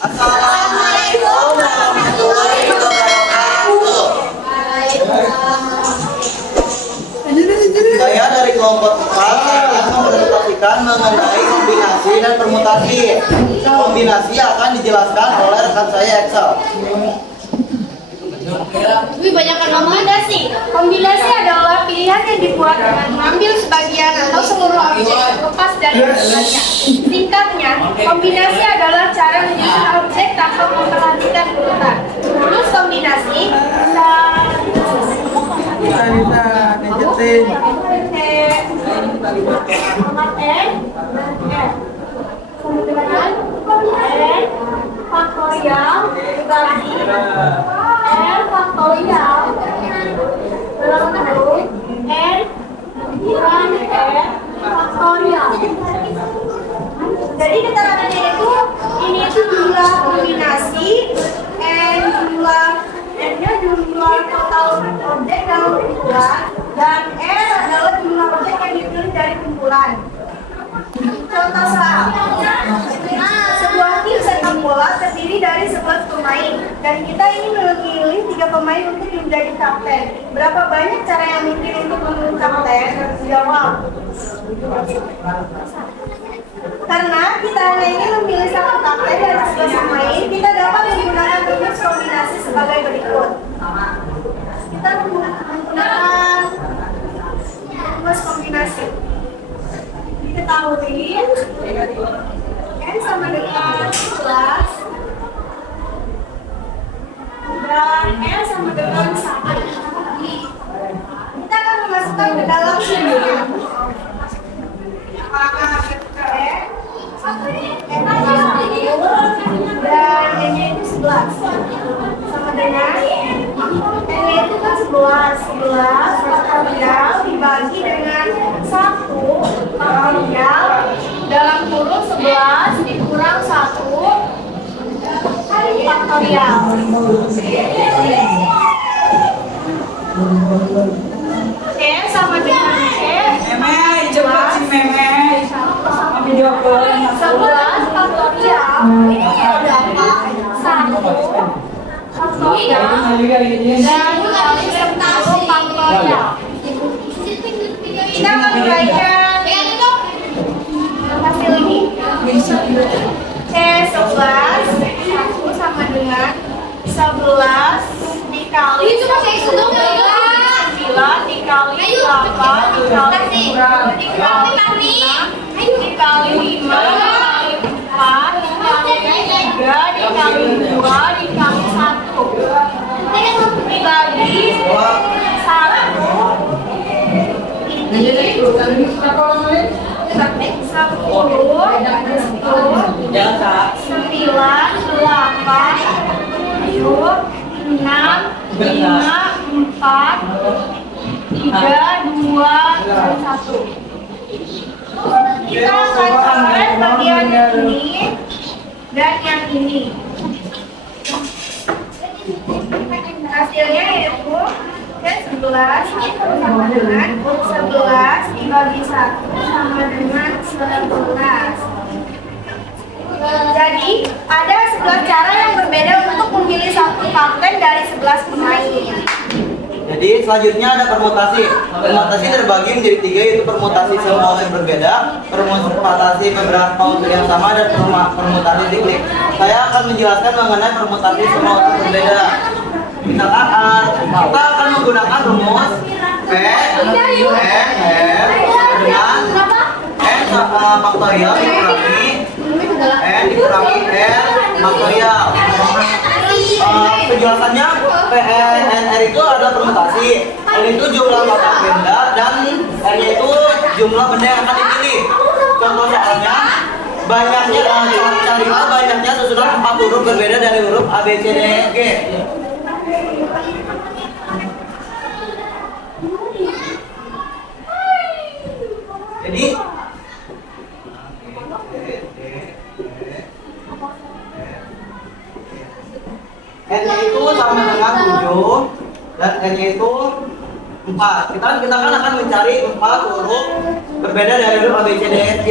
Assalamualaikum warahmatullahi wabarakatuh. Saya dari kelompok 4 akan mempresentasikan mengenai kombinasi dan permutasi. Kombinasi akan dijelaskan oleh rekan saya Excel. Lebih banyak kombinasi. Kombinasi adalah pilihan yang dibuat dengan mengambil sebagian atau seluruh objek lepas dari keduanya. Singkatnya, kombinasi adalah cara menyusun objek tanpa memperhatikan urutan. Rumus kombinasi bisa nyetin. Faktorial dibagi R faktorial dalam kurung R kurang R faktorial. Jadi keterangannya itu ini itu jumlah kombinasi N jumlah N-nya jumlah total objek dalam kumpulan dan R adalah jumlah objek yang dipilih dari kumpulan. Contoh soal. Sebuah tim sepak bola terdiri dari 11 pemain dan kita ingin memilih 3 pemain untuk menjadi kapten. Berapa banyak cara yang mungkin untuk memilih kapten? Jawab. Karena kita hanya ingin memilih satu kapten dari 11 pemain, kita dapat menggunakan rumus kombinasi sebagai berikut. Kita menggunakan rumus kombinasi. Diketahui N sama dengan 11 dan N sama dengan 1. Kita akan memasukkan ke dalam sini dan N-nya itu 11 sama dengan N-nya itu kan 11 faktorial dibagi dengan 1 faktorial dalam kurung 11 dikurang 1 faktorial. Oke, sama dengan Meme, coba si Meme. Video call. 11 faktorial ini ada apa? 1 faktorial dan kali 10 faktorial. Kita akan uraikan hasil ini. C11 1 sama dengan 11 dikali 9 dikali 8 dikali 2 dikali 6 dikali 5 dikali 4 dikali 3 dikali 2 dikali 1 dibagi 1 ini 1. Kita akan coret bagian ini dan yang ini. Hasilnya yaitu 11 sama dengan 11 dibagi 1 sama dengan 11. Jadi ada 11 cara yang berbeda untuk memilih satu kapten dari 11 pemain. Jadi selanjutnya ada permutasi. Permutasi terbagi menjadi 3, yaitu permutasi semua unsur berbeda, permutasi beberapa unsur yang sama, dan permutasi siklik. Saya akan menjelaskan mengenai permutasi semua unsur berbeda. Misalkan kita akan menggunakan rumus P N dengan N faktorial dikurangi N dikurangi N faktorial. Penjelasannya PNR itu adalah permutasi. N itu jumlah mata benda dan R-nya itu jumlah benda yang akan dipilih. Contoh soalnya carilah banyaknya susunan 4 huruf berbeda dari huruf A, B, C, D, E, F, G. Jadi N-nya itu sama dengan 7 dan N-nya itu 4. Kita kan akan mencari 4 huruf berbeda dari huruf A, B, C, D, E, F, G.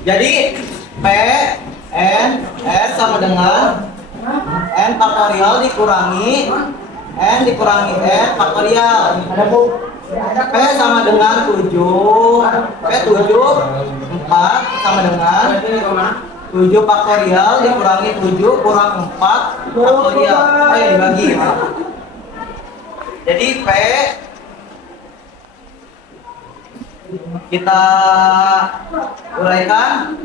Jadi P N S sama dengan N faktorial dikurangi N dikurangi N faktorial. P sama dengan 7 P 7 4 sama dengan 7 faktorial dikurangi 7 kurang 4 faktorial. Ayo dibagi. Jadi P kita uraikan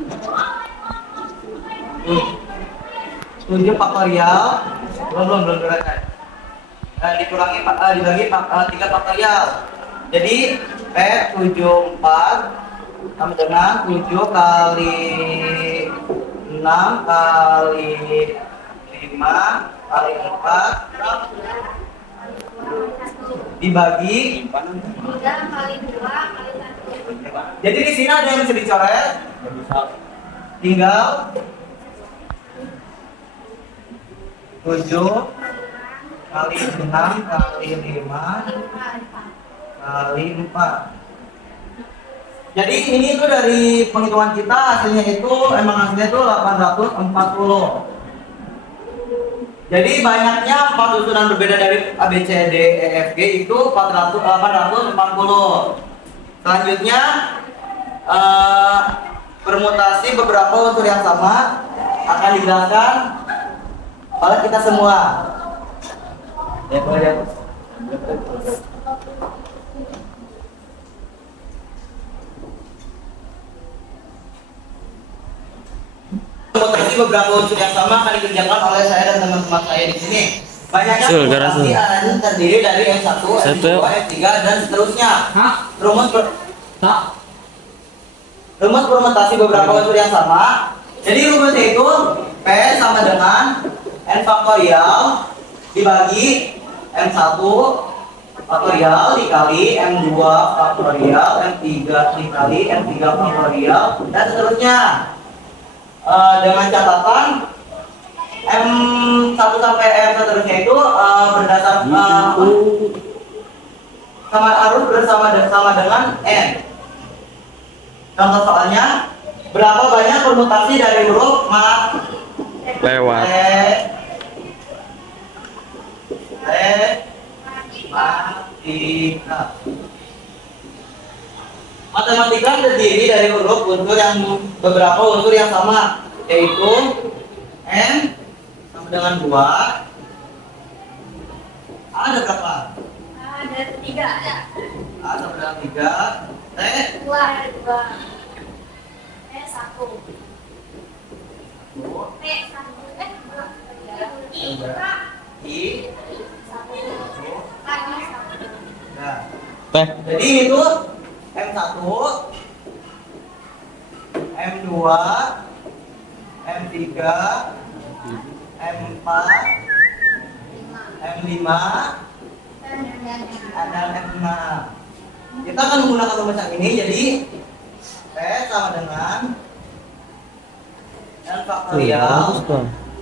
7 faktorial belum uraikan. Dikurangi dibagi 3 faktorial. Jadi P 74 sama dengan 7 kali 6 kali 5 kali 4 dibagi 3 kali 2 kali 1. jadi di sini ada yang bisa dicoret, tinggal 7 kali 6 kali 5 kali 4. Jadi ini tuh dari penghitungan kita hasilnya itu emang hasilnya itu 840. Jadi banyaknya 4 susunan berbeda dari A B C D E F G itu 840. Selanjutnya permutasi beberapa unsur yang sama akan dijelaskan oleh kita semua. Ya, boleh ya. Permutasi beberapa unsur yang sama akan dikerjakan oleh saya dan teman-teman saya di sini. Banyaknya permutasi akan terdiri dari M1, M2, M3 dan seterusnya. Rumus permutasi beberapa unsur yang sama. Jadi rumusnya itu P sama dengan N faktorial dibagi M1 faktorial dikali M2 faktorial, M3 dikali M3 faktorial dan seterusnya. Dengan catatan M1 sampai M seterusnya itu harus bersama dengan N. Contoh soalnya, berapa banyak permutasi dari huruf lewat matematika terdiri dari huruf beberapa unsur yang sama, yaitu N sama dengan 2. A ada berapa? Ada 3 ya. A sama dengan 3. T 2 ada 2. E 1. P 1. I 1. Lagi 1. Nah, teh jadi itu M1, M2, M3, M4, M5, dan M6. Kita akan menggunakan rumus yang ini, jadi P sama dengan N faktorial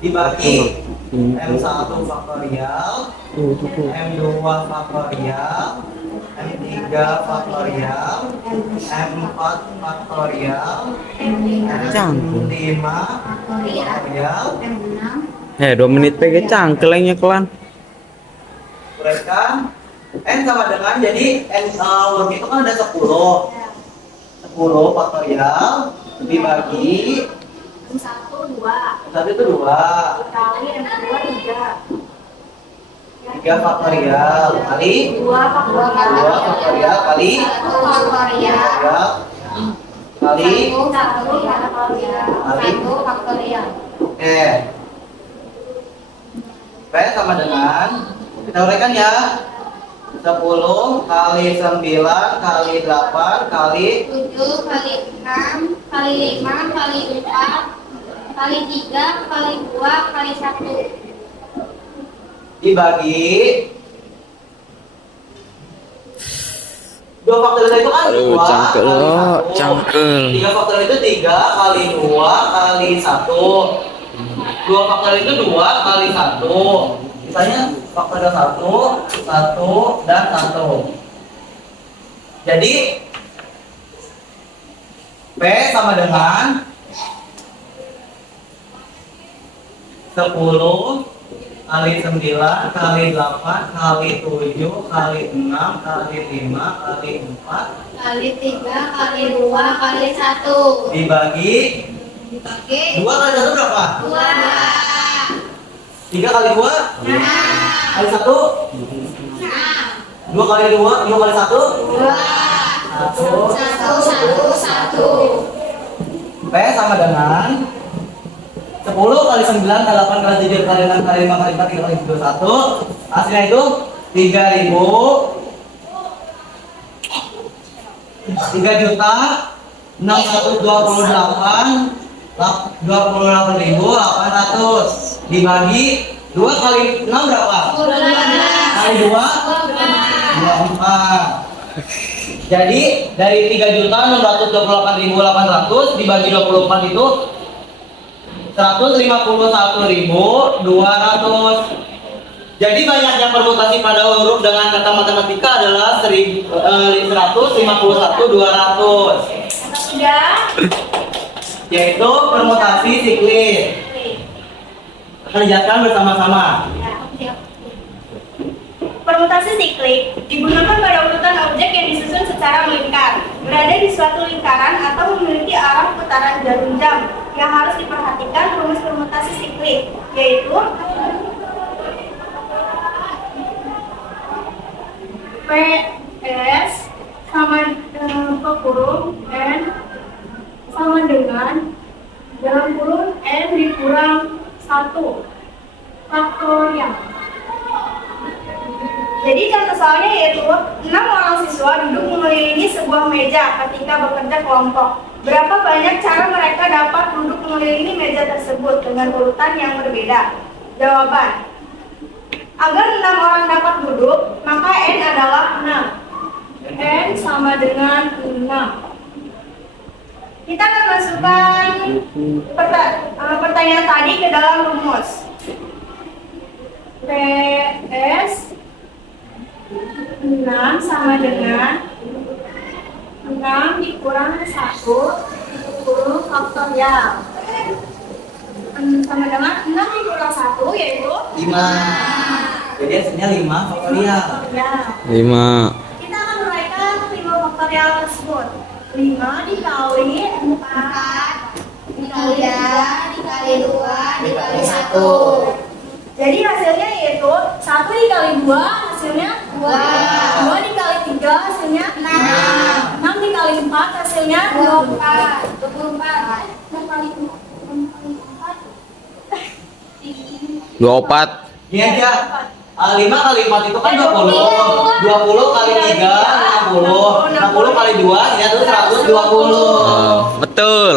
dibagi M1 faktorial, M2 faktorial, M3 faktorial, M4 faktorial, M5 faktorial. 2 menit PG cangkelengnya kelan Uraikan N sama dengan, jadi N huruf itu kan ada 10 faktorial dibagi M1 2. satu itu 2 Kali M2 3. 3 faktorial kali 2 faktorial. 2 faktorial kali 1 faktorial. kali 1 faktorial. 1 faktorial. Oke. P sama dengan, kita uraikan ya, 10 kali 9 kali 8 kali 7 kali 6 kali 5 kali 4 kali 3 kali 2 kali 1. dibagi 2 faktorial itu kan 2 cangkel kali lo 1. cangkel 3 faktorial itu 3 kali 2 kali 1. 2 faktorial itu 2 kali 1. Misalnya faktorial 1 dan 1. Jadi sama dengan 10 kali 9 kali 8 kali 7 kali 6 kali 5 kali 4 Kali 3 kali 2 kali 1. dibagi Dibagi 2 kali 1 berapa? 3 kali 2 kali 1 2 kali 2 2 kali 1 1 P sama dengan 10 kali 9 kali 8 kali 7 kali 6 kali 5 kali 4 kali 3 kali 1 hasilnya itu 3.628.800 dibagi 2 kali 6 berapa? Kali 2 24. Jadi dari 3.628.800 dibagi 24 itu 151.200. Jadi banyaknya permutasi pada huruf dengan kata matematika adalah 151.200, Sudah. yaitu permutasi siklis. Kerjakan bersama-sama. Permutasi siklik digunakan pada urutan objek yang disusun secara melingkar, berada di suatu lingkaran atau memiliki arah putaran jarum jam. Yang harus diperhatikan rumus permutasi siklik, yaitu PS sama kurung N sama dengan dalam kurung N dikurang 1 faktorial. Jadi contoh soalnya yaitu 6 orang siswa duduk mengelilingi sebuah meja ketika bekerja kelompok. Berapa banyak cara mereka dapat duduk mengelilingi meja tersebut dengan urutan yang berbeda? Jawaban: agar 6 orang dapat duduk, maka N adalah 6. N sama dengan 6. Kita akan masukkan pertanyaan tadi ke dalam rumus. PS 6 sama dengan 6 dikurang 1 dikurang faktorial. Sama dengan 6 dikurang 1 yaitu 5. Jadi hasilnya 5 faktorial. faktorial. 5. Kita akan uraikan 5 faktorial tersebut. 5 dikali 4 dikali 3 dikali 2 dikali 1. Jadi hasilnya yaitu 1 dikali 2 hasilnya 2 dikali 3 hasilnya 6 dikali 4 hasilnya 24 6 kali 4 24. Ini aja. 5 kali 4 itu kan 20. 20 kali 3 60. 60 kali 2 itu 120. Betul.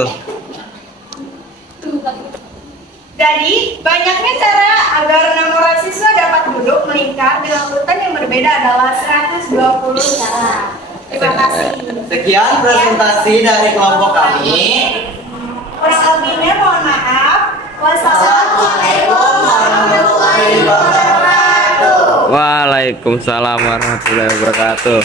Jadi, banyaknya cara agar 6 orang siswa dapat duduk melingkar dengan urutan yang berbeda adalah 120 cara. Terima kasih. Sekian presentasi dari kelompok kami. Kurang lebihnya mohon maaf. Wassalamualaikum warahmatullahi wabarakatuh. Waalaikumsalam warahmatullahi wabarakatuh.